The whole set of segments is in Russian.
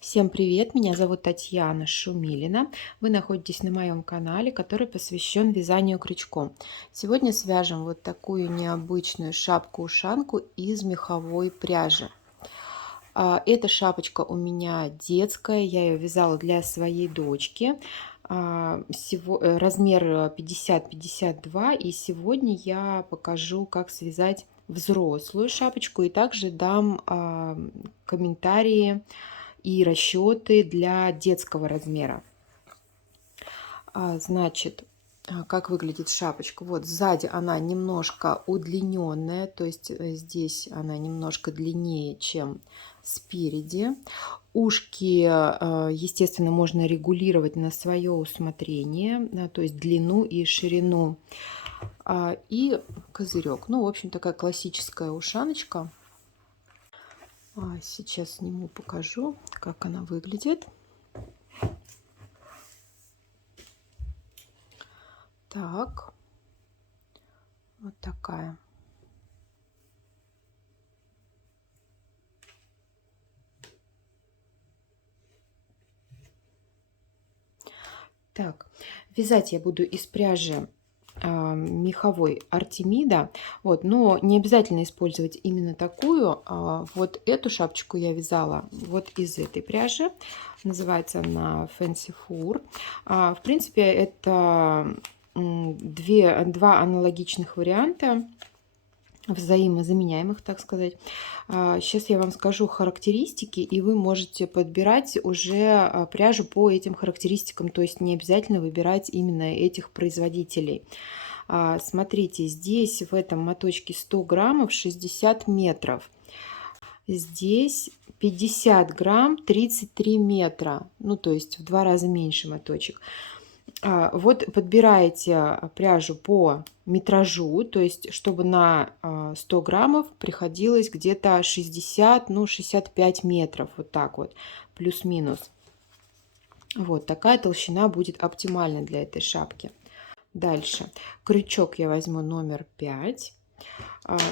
Всем привет! Меня зовут Татьяна Шумилина. Вы находитесь на моем канале, который посвящен вязанию крючком. Сегодня свяжем вот такую необычную шапку-ушанку из меховой пряжи. Эта шапочка у меня детская, я ее вязала для своей дочки. Размер 50-52, и сегодня я покажу, как связать взрослую шапочку, и также дам комментарии и расчеты для детского размера. Значит, как выглядит шапочка? Вот сзади она немножко удлиненная, то есть здесь она немножко длиннее, чем спереди. Ушки, естественно, можно регулировать на свое усмотрение, то есть длину и ширину. И козырек. Ну, в общем, такая классическая ушаночка. Сейчас сниму, покажу, как она выглядит. Так, вот такая. Так, вязать я буду из пряжи меховой Артемида, вот, но не обязательно использовать именно такую. Вот эту шапочку я вязала вот из этой пряжи, называется она Fancy Fur. В принципе, это два аналогичных варианта, взаимозаменяемых, так сказать. Сейчас я вам скажу характеристики, и вы можете подбирать уже пряжу по этим характеристикам, то есть не обязательно выбирать именно этих производителей. Смотрите, здесь в этом моточке 100 граммов 60 метров. Здесь 50 грамм 33 метра, ну то есть в 2 раза меньше моточек. Вот подбираете пряжу по метражу, то есть чтобы на 100 граммов приходилось где-то 60, ну 65 метров, вот так вот, плюс-минус. Вот такая толщина будет оптимальна для этой шапки. Дальше крючок я возьму номер 5.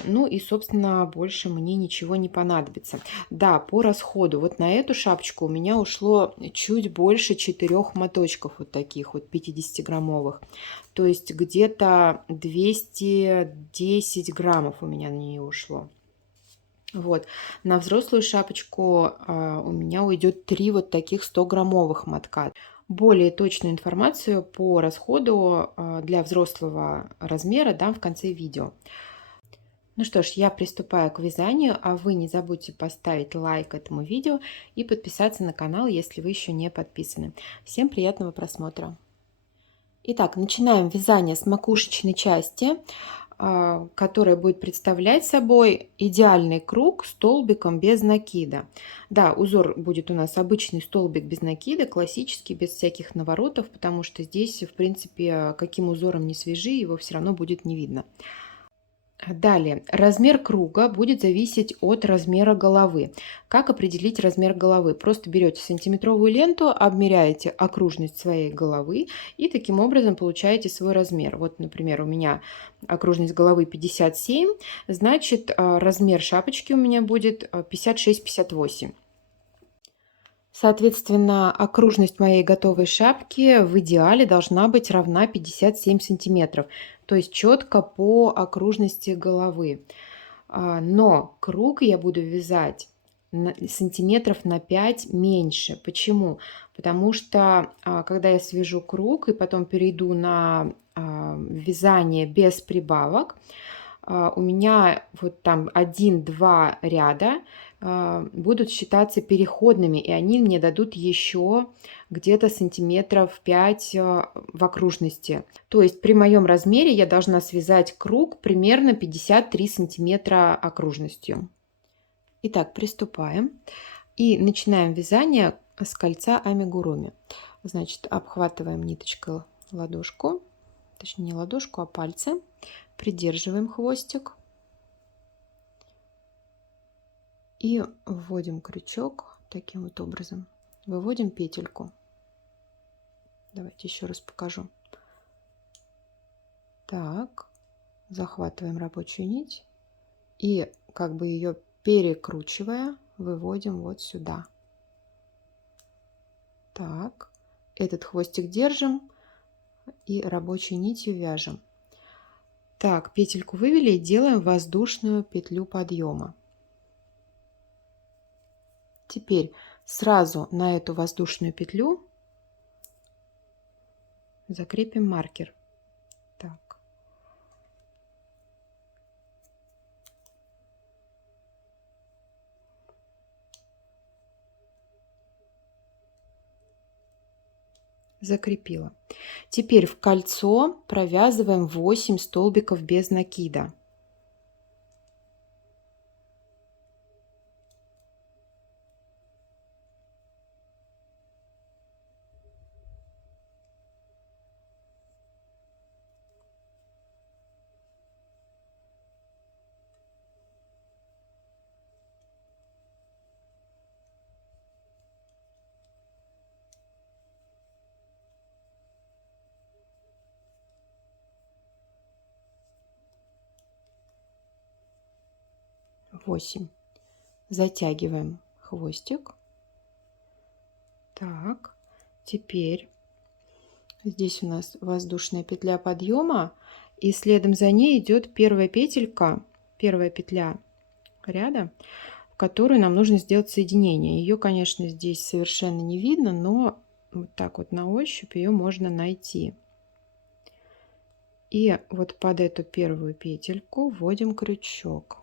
Ну и, собственно, больше мне ничего не понадобится. Да, по расходу. Вот на эту шапочку у меня ушло чуть больше 4 моточков вот таких вот 50-граммовых. То есть где-то 210 граммов у меня на нее ушло. Вот. На взрослую шапочку у меня уйдет 3 вот таких 100-граммовых мотка. Более точную информацию по расходу для взрослого размера дам в конце видео. Ну что ж, я приступаю к вязанию, а вы не забудьте поставить лайк этому видео и подписаться на канал, если вы еще не подписаны. Всем приятного просмотра! Итак, начинаем вязание с макушечной части, которая будет представлять собой идеальный круг столбиком без накида. Да, узор будет у нас обычный столбик без накида, классический, без всяких наворотов, потому что здесь, в принципе, каким узором не свяжи, его все равно будет не видно. Далее, размер круга будет зависеть от размера головы. Как определить размер головы? Просто берете сантиметровую ленту, обмеряете окружность своей головы и таким образом получаете свой размер. Вот, например, у меня окружность головы 57, значит, размер шапочки у меня будет 56-58. Соответственно, окружность моей готовой шапки в идеале должна быть равна 57 сантиметров, то есть четко по окружности головы. Но круг я буду вязать сантиметров на 5 меньше. Почему? Потому что когда я свяжу круг и потом перейду на вязание без прибавок, у меня вот там 1-2 ряда будут считаться переходными, и они мне дадут еще где-то сантиметров 5 в окружности. То есть при моем размере я должна связать круг примерно 53 сантиметра окружностью. Итак, приступаем и начинаем вязание с кольца амигуруми. Значит, обхватываем ниточкой ладошку, точнее не ладошку, а пальцы, придерживаем хвостик и вводим крючок таким вот образом. Выводим петельку. Давайте еще раз покажу. Так, захватываем рабочую нить и как бы ее перекручивая, выводим вот сюда. Так, этот хвостик держим и рабочей нитью вяжем. Так, петельку вывели и делаем воздушную петлю подъема. Теперь сразу на эту воздушную петлю закрепим маркер. Так. Закрепила. Теперь в кольцо провязываем 8 столбиков без накида. Восемь. Затягиваем хвостик. Так, теперь здесь у нас воздушная петля подъема, и следом за ней идет первая петелька, первая петля ряда, в которую нам нужно сделать соединение. Ее, конечно, здесь совершенно не видно, но вот так вот на ощупь ее можно найти. И вот под эту первую петельку вводим крючок.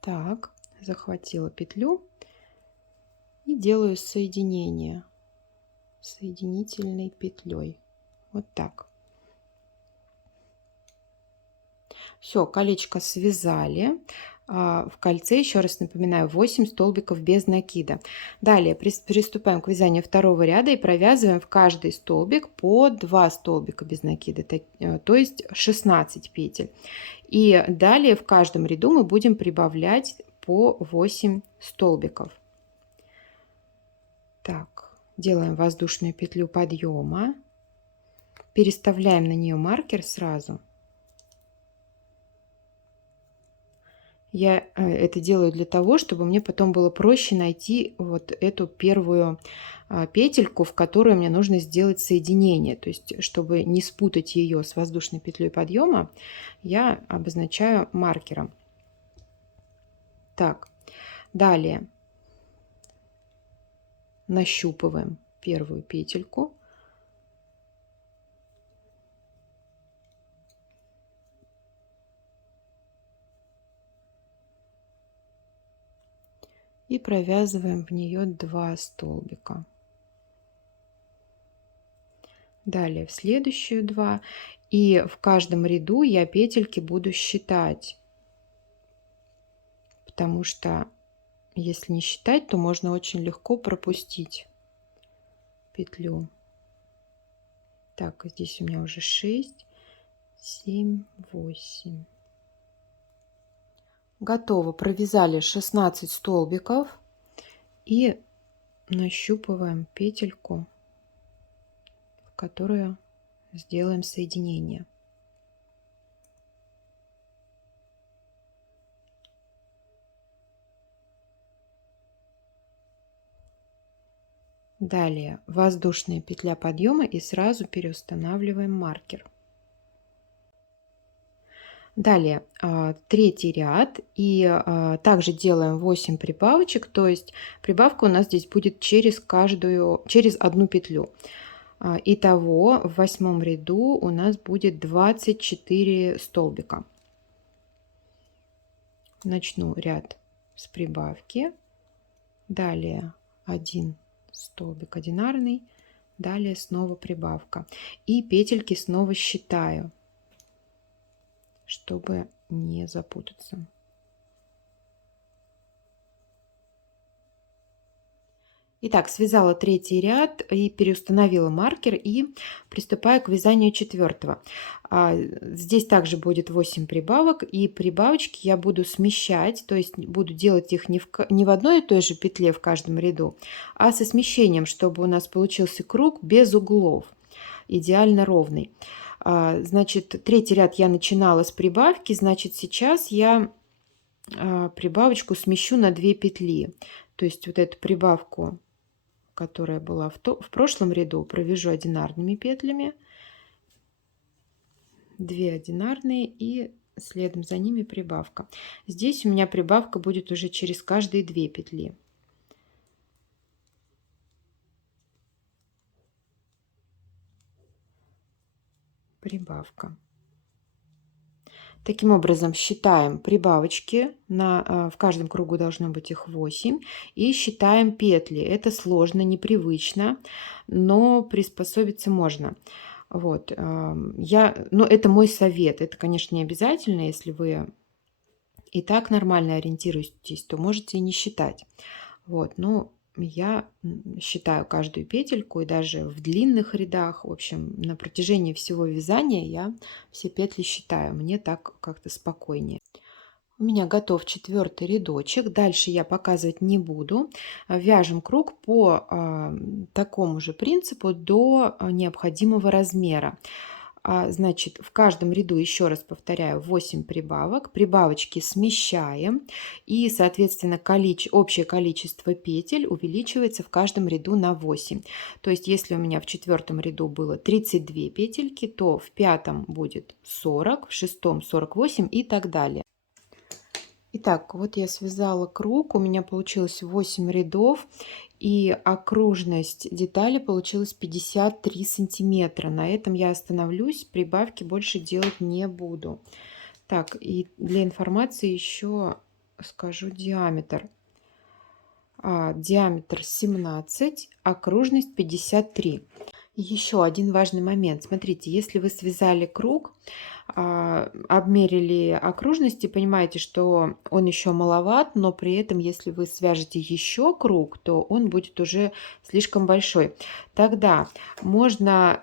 Так, захватила петлю и делаю соединение соединительной петлей. Вот так. Все, колечко связали. В кольце, еще раз напоминаю, 8 столбиков без накида. Далее приступаем к вязанию второго ряда и провязываем в каждый столбик по 2 столбика без накида, то есть 16 петель. И далее в каждом ряду мы будем прибавлять по 8 столбиков. Так, делаем воздушную петлю подъема, переставляем на нее маркер сразу. Я это делаю для того, чтобы мне потом было проще найти вот эту первую петельку, в которую мне нужно сделать соединение. То есть, чтобы не спутать ее с воздушной петлей подъема, я обозначаю маркером. Так, далее нащупываем первую петельку. И провязываем в нее 2 столбика. Далее в следующую 2. И в каждом ряду я петельки буду считать. Потому что если не считать, то можно очень легко пропустить петлю. Так, здесь у меня уже 6, 7, 8. Готово. Провязали 16 столбиков и нащупываем петельку, в которую сделаем соединение. Далее воздушная петля подъема и сразу переустанавливаем маркер. Далее третий ряд и также делаем 8 прибавочек, то есть прибавка у нас здесь будет через одну петлю. Итого в 8 ряду у нас будет 24 столбика. Начну ряд с прибавки, далее 1 столбик одинарный, далее снова прибавка и петельки снова считаю, чтобы не запутаться. Итак, связала третий ряд и переустановила маркер и приступаю к вязанию четвертого. Здесь также будет 8 прибавок, и прибавочки я буду смещать, то есть буду делать их не в одной и той же петле в каждом ряду, а со смещением, чтобы у нас получился круг без углов, идеально ровный. Значит, третий ряд я начинала с прибавки, значит, сейчас я прибавочку смещу на 2 петли. То есть вот эту прибавку, которая была в прошлом ряду, провяжу одинарными петлями, 2 одинарные и следом за ними прибавка. Здесь у меня прибавка будет уже через каждые 2 петли. Прибавка. Таким образом, считаем прибавочки. В каждом кругу должно быть их 8. И считаем петли. Это сложно, непривычно, но приспособиться можно. Вот. Но это мой совет. Это, конечно, не обязательно. Если вы и так нормально ориентируетесь, то можете и не считать. Вот. Но я считаю каждую петельку, и даже в длинных рядах, в общем, на протяжении всего вязания я все петли считаю. Мне так как-то спокойнее. У меня готов 4-й рядочек. Дальше я показывать не буду. Вяжем круг по такому же принципу до необходимого размера. Значит, в каждом ряду, еще раз повторяю, 8 прибавок. Прибавочки смещаем. И, соответственно, общее количество петель увеличивается в каждом ряду на 8. То есть, если у меня в 4-м ряду было 32 петельки, то в 5-м будет 40, в 6-м 48 и так далее. Итак, вот я связала круг, у меня получилось 8 рядов, и окружность детали получилась 53 сантиметра. На этом я остановлюсь, прибавки больше делать не буду. Так, и для информации еще скажу диаметр. Диаметр 17, окружность 53. Еще один важный момент. Смотрите, если вы связали круг, обмерили окружности, понимаете, что он еще маловат, но при этом, если вы свяжете еще круг, то он будет уже слишком большой. Тогда можно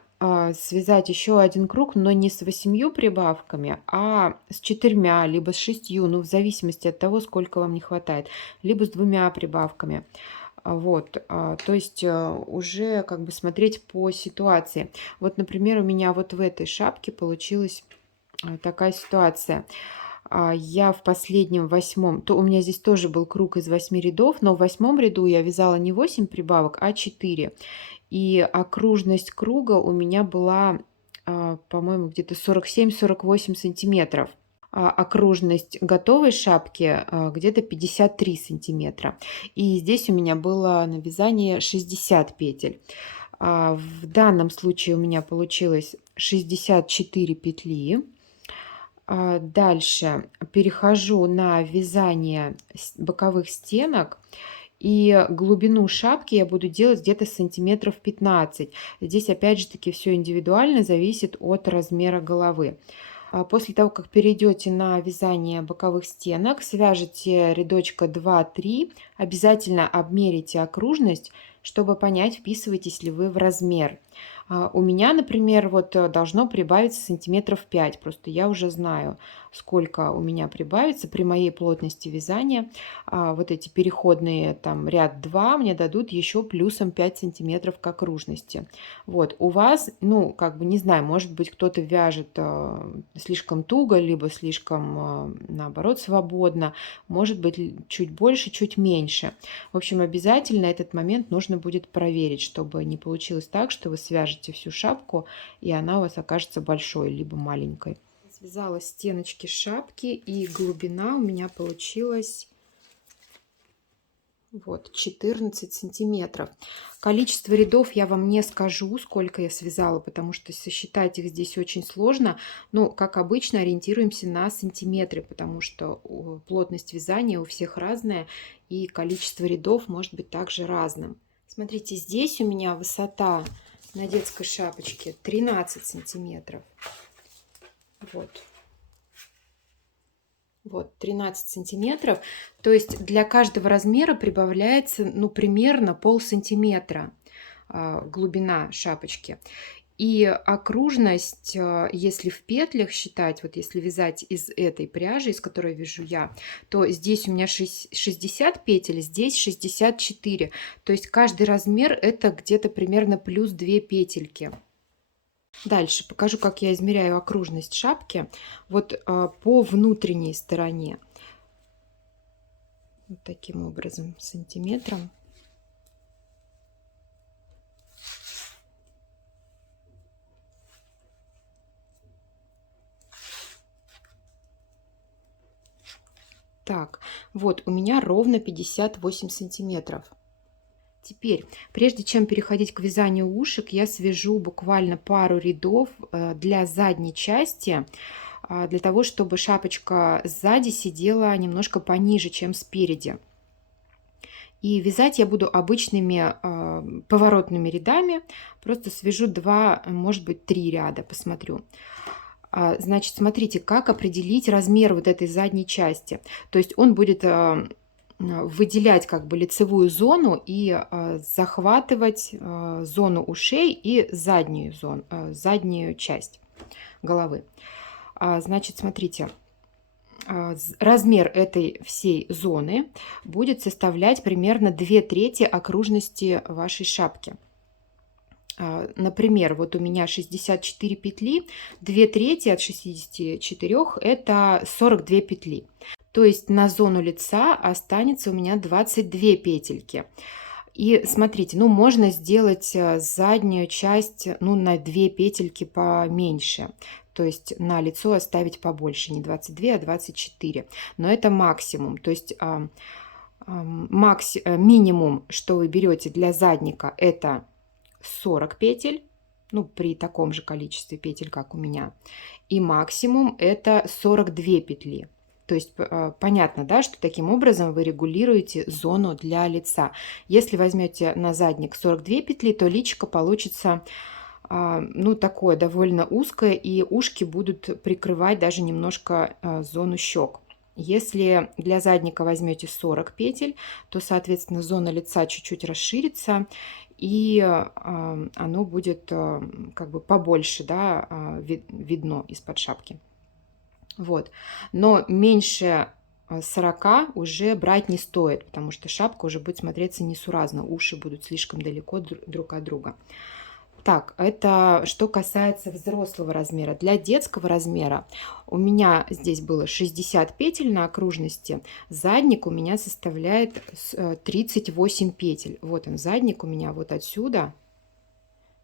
связать еще один круг, но не с 8 прибавками, а с 4, либо с 6, ну, в зависимости от того, сколько вам не хватает, либо с 2 прибавками. Вот, то есть уже как бы смотреть по ситуации. Вот, например, у меня вот в этой шапке получилась такая ситуация. Я в последнем 8, то у меня здесь тоже был круг из 8 рядов, но в 8 ряду я вязала не 8 прибавок, а 4. И окружность круга у меня была, по-моему, где-то 47-48 сантиметров. Окружность готовой шапки где-то 53 сантиметра. И здесь у меня было на вязание 60 петель. В данном случае у меня получилось 64 петли. Дальше перехожу на вязание боковых стенок. И глубину шапки я буду делать где-то сантиметров 15. Здесь опять же таки все индивидуально, зависит от размера головы. После того, как перейдете на вязание боковых стенок, свяжете рядочка 2-3, обязательно обмерите окружность, чтобы понять, вписываетесь ли вы в размер. У меня, например, вот должно прибавиться сантиметров 5, просто я уже знаю, сколько у меня прибавится при моей плотности вязания. Вот эти переходные там ряд 2 мне дадут еще плюсом 5 сантиметров к окружности. Вот, у вас, ну, как бы, не знаю, может быть, кто-то вяжет слишком туго, либо слишком, наоборот, свободно, может быть, чуть больше, чуть меньше. В общем, обязательно этот момент нужно будет проверить, чтобы не получилось так, что вы свяжете всю шапку, и она у вас окажется большой, либо маленькой. Связала стеночки шапки, и глубина у меня получилась вот 14 сантиметров. Количество рядов я вам не скажу, сколько я связала, потому что сосчитать их здесь очень сложно. Но, как обычно, ориентируемся на сантиметры, потому что плотность вязания у всех разная, и количество рядов может быть также разным. Смотрите, здесь у меня высота на детской шапочке 13 сантиметров. Вот, 13 сантиметров. То есть для каждого размера прибавляется, ну, примерно полсантиметра глубина шапочки. И окружность, если в петлях считать, вот если вязать из этой пряжи, из которой вяжу я, то здесь у меня 60 петель, здесь 64. То есть каждый размер это где-то примерно плюс 2 петельки. Дальше покажу, как я измеряю окружность шапки. Вот по внутренней стороне Вот таким образом, сантиметром. Так, вот у меня ровно 58 сантиметров. Теперь, прежде чем переходить к вязанию ушек, я свяжу буквально пару рядов для задней части, для того, чтобы шапочка сзади сидела немножко пониже, чем спереди. И вязать я буду обычными поворотными рядами, просто свяжу 2, может быть, 3 ряда, посмотрю. Значит, смотрите, как определить размер вот этой задней части. То есть он будет выделять как бы лицевую зону и захватывать зону ушей и заднюю часть головы. Значит, смотрите, размер этой всей зоны будет составлять примерно 2/3 окружности вашей шапки. Например, вот у меня 64 петли, 2/3 от 64 это 42 петли. То есть на зону лица останется у меня 22 петельки. И смотрите, ну можно сделать заднюю часть, ну на 2 петельки поменьше. То есть на лицо оставить побольше, не 22, а 24. Но это максимум. То есть минимум, что вы берете для задника, это 40 петель, ну, при таком же количестве петель, как у меня. И максимум это 42 петли. То есть понятно, да, что таким образом вы регулируете зону для лица. Если возьмете на задник 42 петли, то личико получится, ну, такое довольно узкое, и ушки будут прикрывать даже немножко зону щек. Если для задника возьмете 40 петель, то, соответственно, зона лица чуть-чуть расширится, и оно будет как бы побольше, да, видно из-под шапки. Вот. Но меньше 40 уже брать не стоит, потому что шапка уже будет смотреться несуразно, уши будут слишком далеко друг от друга. Так, это что касается взрослого размера. Для детского размера у меня здесь было 60 петель на окружности. Задник у меня составляет 38 петель. Вот он, задник у меня вот отсюда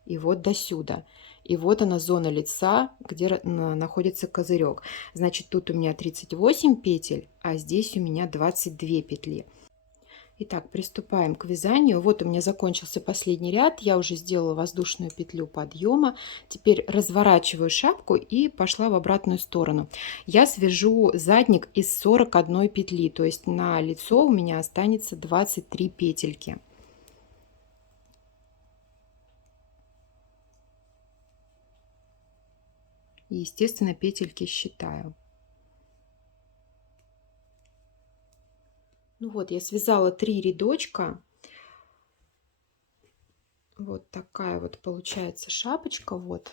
и вот до сюда. И вот она зона лица, где находится козырек. Значит, тут у меня 38 петель, а здесь у меня 22 петли. Итак, приступаем к вязанию. Вот у меня закончился последний ряд. Я уже сделала воздушную петлю подъема. Теперь разворачиваю шапку и пошла в обратную сторону. Я свяжу задник из 41 петли, то есть на лицо у меня останется 23 петельки. И, естественно, петельки считаю. Ну вот, я связала 3 рядочка. Вот такая вот получается шапочка. Вот.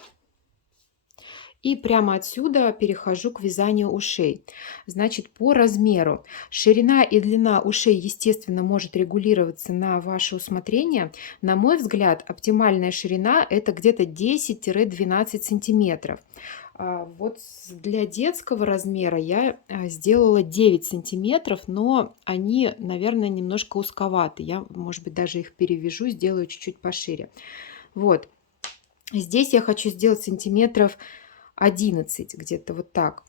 И прямо отсюда перехожу к вязанию ушей. Значит, по размеру. Ширина и длина ушей, естественно, может регулироваться на ваше усмотрение. На мой взгляд, оптимальная ширина это где-то 10-12 сантиметров. Вот для детского размера я сделала 9 сантиметров, но они, наверное, немножко узковаты. Я, может быть, даже их перевяжу, сделаю чуть-чуть пошире. Вот. Здесь я хочу сделать сантиметров 11, где-то вот так.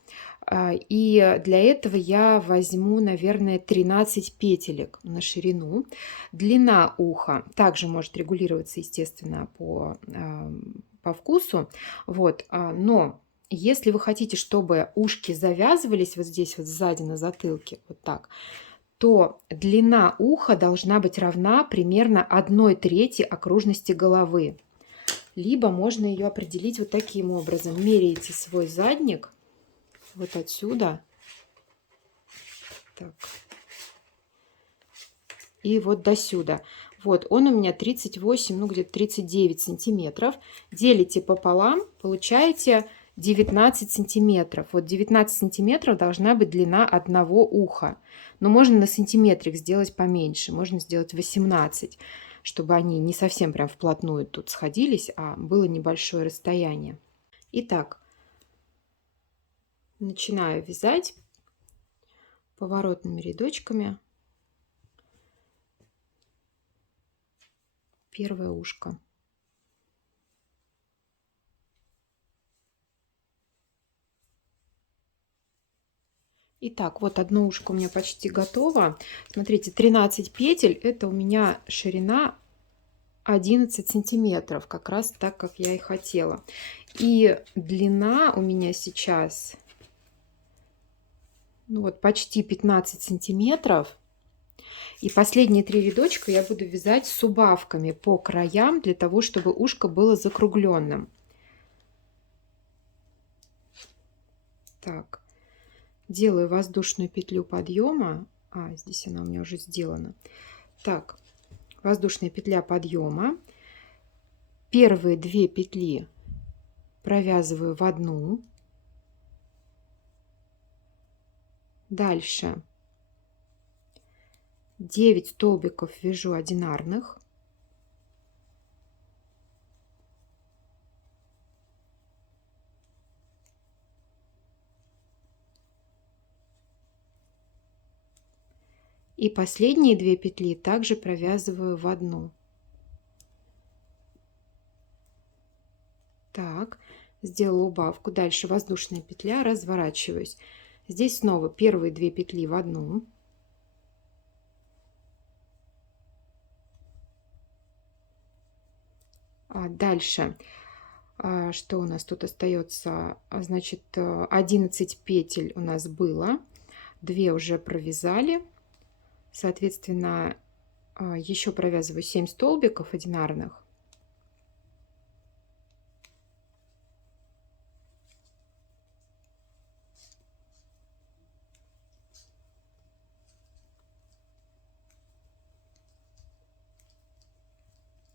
И для этого я возьму, наверное, 13 петелек на ширину. Длина уха также может регулироваться, естественно, по вкусу. Вот. Но если вы хотите, чтобы ушки завязывались вот здесь вот сзади на затылке, вот так, то длина уха должна быть равна примерно 1/3 окружности головы. Либо можно ее определить вот таким образом. Меряете свой задник вот отсюда. Так. И вот до сюда. Вот он у меня 38, ну где-то 39 сантиметров. Делите пополам, получаете 19 сантиметров. Вот 19 сантиметров должна быть длина одного уха. Но можно на сантиметрик сделать поменьше. Можно сделать 18, чтобы они не совсем прям вплотную тут сходились, а было небольшое расстояние. Итак, начинаю вязать поворотными рядочками. первое ушко. Итак, вот одно ушко у меня почти готово. Смотрите, 13 петель, это у меня ширина 11 сантиметров, как раз так, как я и хотела. И длина у меня сейчас, ну вот, почти 15 сантиметров. И последние 3 рядочка я буду вязать с убавками по краям, для того, чтобы ушко было закругленным. Так, делаю воздушную петлю подъема. Здесь она у меня уже сделана. Так, воздушная петля подъема. Первые 2 петли провязываю в одну. Дальше 9 столбиков вяжу одинарных. И последние 2 петли также провязываю в одну. Так, сделала убавку. Дальше воздушная петля, разворачиваюсь. Здесь снова первые 2 петли в одну. Дальше, что у нас тут остается? Значит, 11 петель у нас было, 2 уже провязали. Соответственно, еще провязываю 7 столбиков одинарных.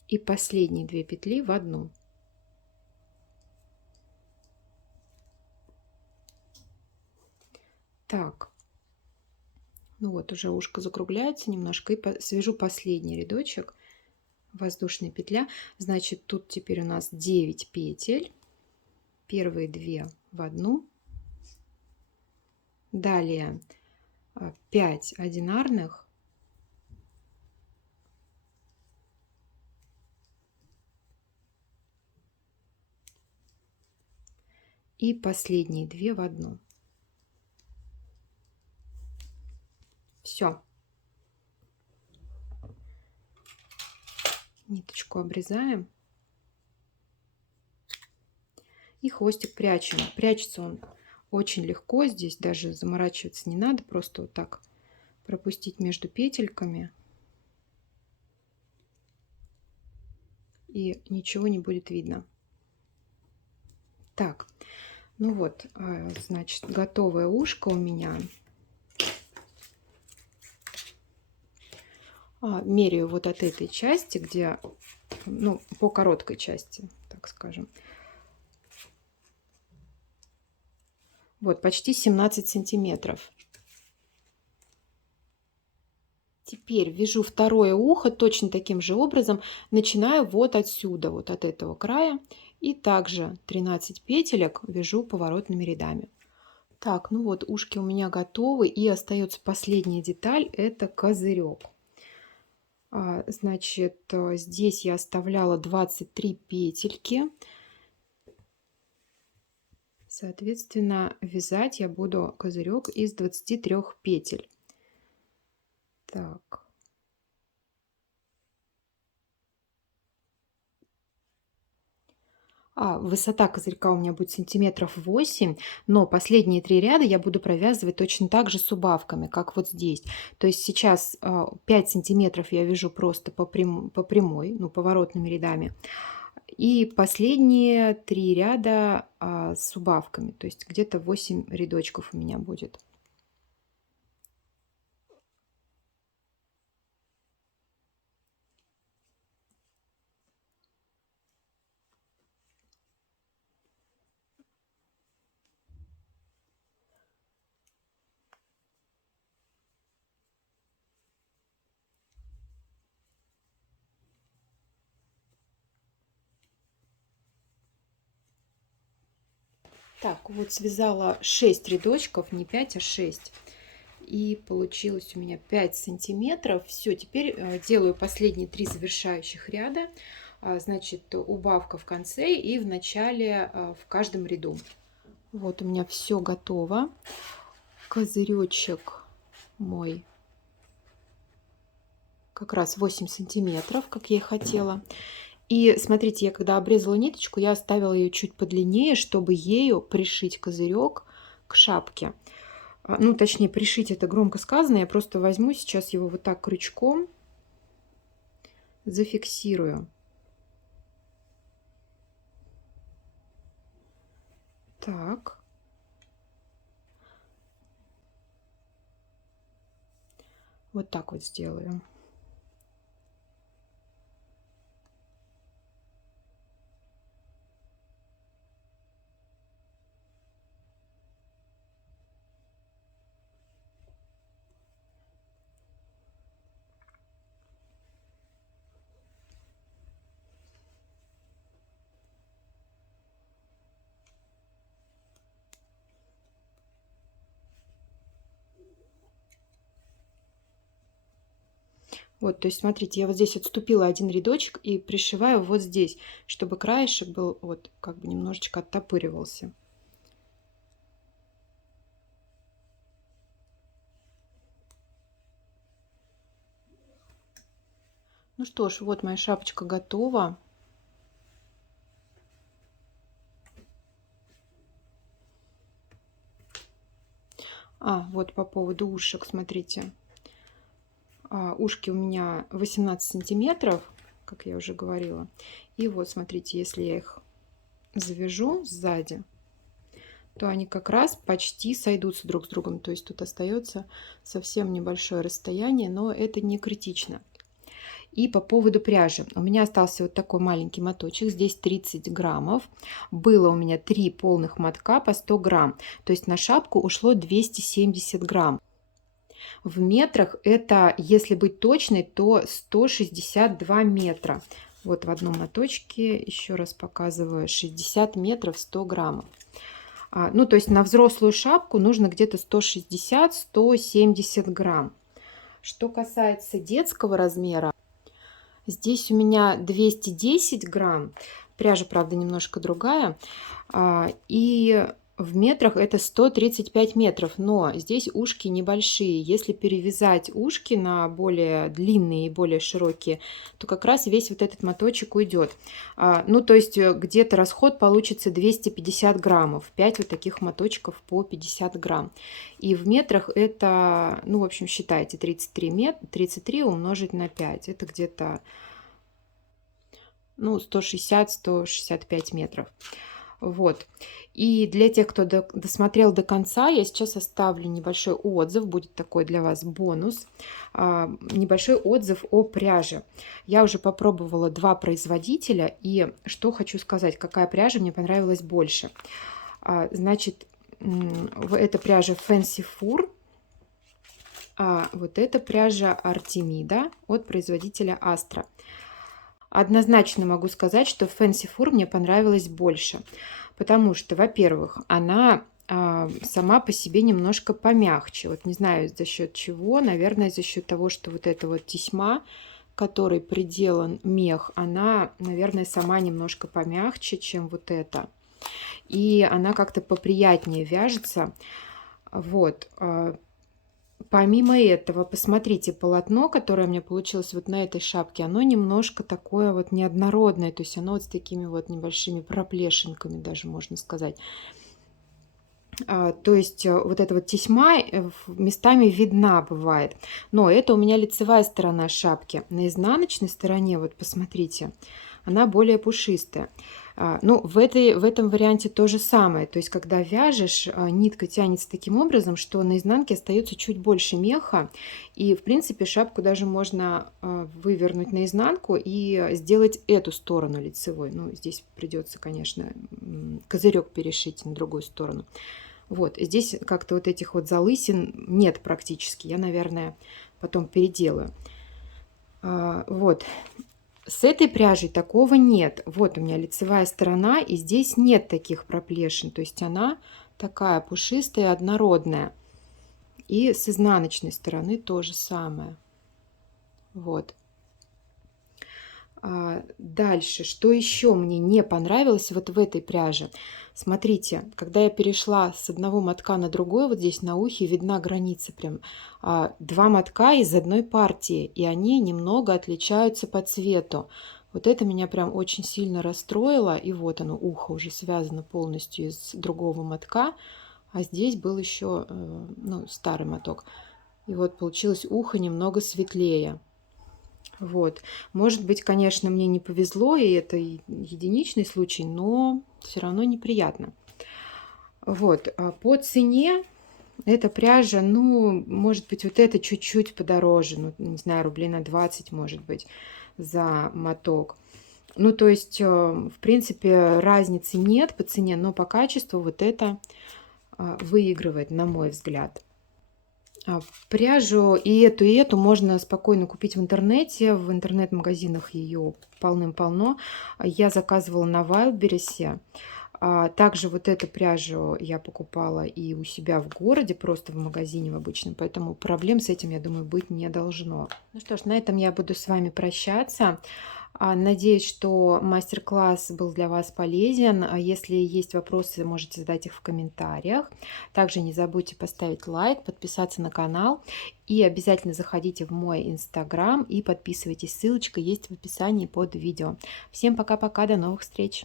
И последние 2 петли в одну. Так, ну вот уже ушко закругляется немножко, и свяжу последний рядочек. Воздушная петля, значит, тут теперь у нас 9 петель, первые 2 в одну, далее 5 одинарных, и последние 2 в одну. Все. Ниточку обрезаем. И хвостик прячем. Прячется он очень легко. Здесь даже заморачиваться не надо. Просто вот так пропустить между петельками. И ничего не будет видно. Так, ну вот, значит, готовое ушко у меня. Меряю вот от этой части, где, ну, по короткой части, так скажем. Вот, почти 17 сантиметров. Теперь вяжу второе ухо точно таким же образом. Начинаю вот отсюда, вот от этого края. И также 13 петелек вяжу поворотными рядами. Так, ну вот ушки у меня готовы. И остается последняя деталь, это козырек. Значит, здесь я оставляла 23 петельки. Соответственно, вязать я буду козырек из 23 петель. Так. Высота козырька у меня будет сантиметров 8, но последние 3 ряда я буду провязывать точно так же с убавками, как вот здесь. То есть сейчас 5 сантиметров я вяжу просто по прямой, ну, поворотными рядами. И последние 3 ряда с убавками, то есть где-то 8 рядочков у меня будет. Так, вот связала 6 рядочков, не 5, а 6. И получилось у меня 5 сантиметров. Все, теперь делаю последние 3 завершающих ряда. Значит, убавка в конце и в начале в каждом ряду. Вот у меня все готово. Козыречек мой как раз 8 сантиметров, как я и хотела. И смотрите, я когда обрезала ниточку, я оставила ее чуть подлиннее, чтобы ею пришить козырек к шапке. Ну, точнее, пришить это громко сказано. Я просто возьму сейчас его вот так крючком, зафиксирую. Так. Вот так вот сделаю. Вот, то есть, смотрите, я вот здесь отступила один рядочек и пришиваю вот здесь, чтобы краешек был вот как бы немножечко оттопыривался. Ну что ж, вот моя шапочка готова. Вот по поводу ушек, смотрите. Ушки у меня 18 сантиметров, как я уже говорила. И вот, смотрите, если я их завяжу сзади, то они как раз почти сойдутся друг с другом. То есть тут остается совсем небольшое расстояние, но это не критично. И по поводу пряжи. У меня остался вот такой маленький моточек. Здесь 30 граммов. Было у меня 3 полных мотка по 100 грамм. То есть на шапку ушло 270 грамм. В метрах это, если быть точной, то 162 метра. Вот в одном моточке, еще раз показываю, 60 метров 100 граммов. Ну, то есть на взрослую шапку нужно где-то 160-170 грамм. Что касается детского размера, здесь у меня 210 грамм. Пряжа, правда, немножко другая. И в метрах это 135 метров, но здесь ушки небольшие. Если перевязать ушки на более длинные и более широкие, то как раз весь вот этот моточек уйдет. Ну, то есть где-то расход получится 250 граммов. 5 вот таких моточков по 50 грамм. И в метрах это, ну, в общем, считайте, 33 умножить на 5. Это где-то, ну, 160-165 метров. Вот. И для тех, кто досмотрел до конца, я сейчас оставлю небольшой отзыв, будет такой для вас бонус, небольшой отзыв о пряже. Я уже попробовала 2 производителя, и что хочу сказать, какая пряжа мне понравилась больше. Значит, это пряжа Fancy Fur, а вот эта пряжа Artemida от производителя Astra. Однозначно могу сказать, что Fancy Fur мне понравилась больше, потому что, во-первых, она сама по себе немножко помягче. Вот не знаю за счет чего, наверное, за счет того, что вот эта вот тесьма, которой приделан мех, она, наверное, сама немножко помягче, чем вот эта. И она как-то поприятнее вяжется. Вот. Помимо этого, посмотрите, полотно, которое у меня получилось вот на этой шапке, оно немножко такое вот неоднородное, то есть оно вот с такими вот небольшими проплешинками даже, можно сказать. То есть вот эта вот тесьма местами видна бывает. Но это у меня лицевая сторона шапки. На изнаночной стороне, вот посмотрите, она более пушистая. Ну, в этом варианте то же самое. То есть, когда вяжешь, нитка тянется таким образом, что на изнанке остается чуть больше меха. И, в принципе, шапку даже можно вывернуть наизнанку и сделать эту сторону лицевой. Ну, здесь придется, конечно, козырек перешить на другую сторону. Вот, здесь как-то вот этих вот залысин нет практически. Я, наверное, потом переделаю. Вот. С этой пряжей такого нет. Вот у меня лицевая сторона, и здесь нет таких проплешин. То есть она такая пушистая, однородная. И с изнаночной стороны то же самое. Вот. Дальше, что еще мне не понравилось вот в этой пряже? Смотрите, когда я перешла с одного мотка на другой, вот здесь на ухе видна граница прям. Два мотка из одной партии, и они немного отличаются по цвету. Вот это меня прям очень сильно расстроило. И вот оно, ухо уже связано полностью из другого мотка, а здесь был еще ну, старый моток. И вот получилось ухо немного светлее. Вот. Может быть, конечно, мне не повезло, и это единичный случай, но все равно неприятно. Вот. По цене эта пряжа, ну, может быть, вот это чуть-чуть подороже, ну, не знаю, рублей на 20, может быть, за моток. Ну, то есть, в принципе, разницы нет по цене, но по качеству вот это выигрывает, на мой взгляд. Пряжу и эту можно спокойно купить в интернете. В интернет-магазинах ее полным-полно. Я заказывала на Wildberries. Также вот эту пряжу я покупала и у себя в городе, просто в магазине в обычном. Поэтому проблем с этим, я думаю, быть не должно. Ну что ж, на этом я буду с вами прощаться. Надеюсь, что мастер-класс был для вас полезен. Если есть вопросы, можете задать их в комментариях. Также не забудьте поставить лайк, подписаться на канал. И обязательно заходите в мой инстаграм и подписывайтесь. Ссылочка есть в описании под видео. Всем пока-пока, до новых встреч!